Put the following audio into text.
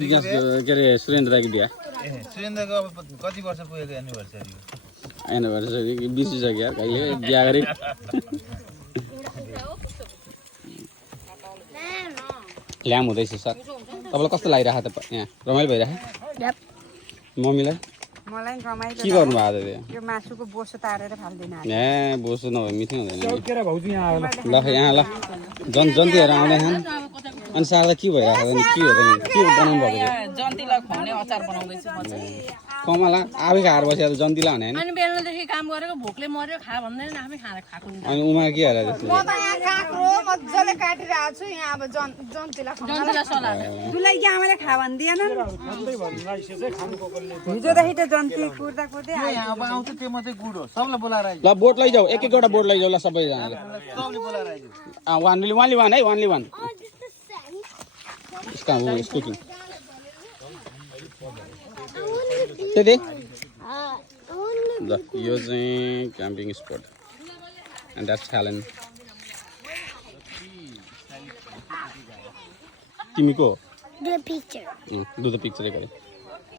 के अरे सुरेन्द्र दाइको बिहा सुरेन्द्रको अब कति वर्ष पुगेको एनिभर्सरी बिर्सिसक्यो कहिले बिहा गरे ल्याम हुँदैछ सर तपाईँलाई कस्तो लागिरहेको त यहाँ रमाइलो भइरहेको मम्मीलाई मलाई रमाइलो के गर्नु भएको थियो यो मासुको बोसो तारेर फाल्दैन ए बोसो नभए मिठै हुँदैन ल यहाँ ल जन्तीहरू आउँदैछन् अनि सारलाई के भइरहेको नि के हो त नि के बनाउनु भएको थियो जन्तीलाई खुवाउने अचार बनाउँदैछु म चाहिँ कमला आफै खाएर बसेर जन्तीलाई भने अनि बेलुकादेखि काम गरेको भोकले मर्यो खा भन्दैन आफै खाएर खाएको नि अनि उमा के होला त्यस्तो म त यहाँ काँक्रो मजाले काटिरहेको छु यहाँ अब जन्तीलाई जन्तीलाई सल्लाह दुलाई कि आमाले खा भन्दिएन हिजोदेखि त जन्ती कुर्दा कुर्दै अब आउँछ त्यो मात्रै गुड हो सबलाई बोलाएर आइज ल बोट लैजाऊ एक एकवटा बोट लैजाऊ ल सबैजनाले सबले बोलाएर आइज वानली वान है वानली वान इसका वो इसको क्यों त्यही ल यो चाहिँ camping spot and that's Helen तिमीको Do a picture. Do the picture गरे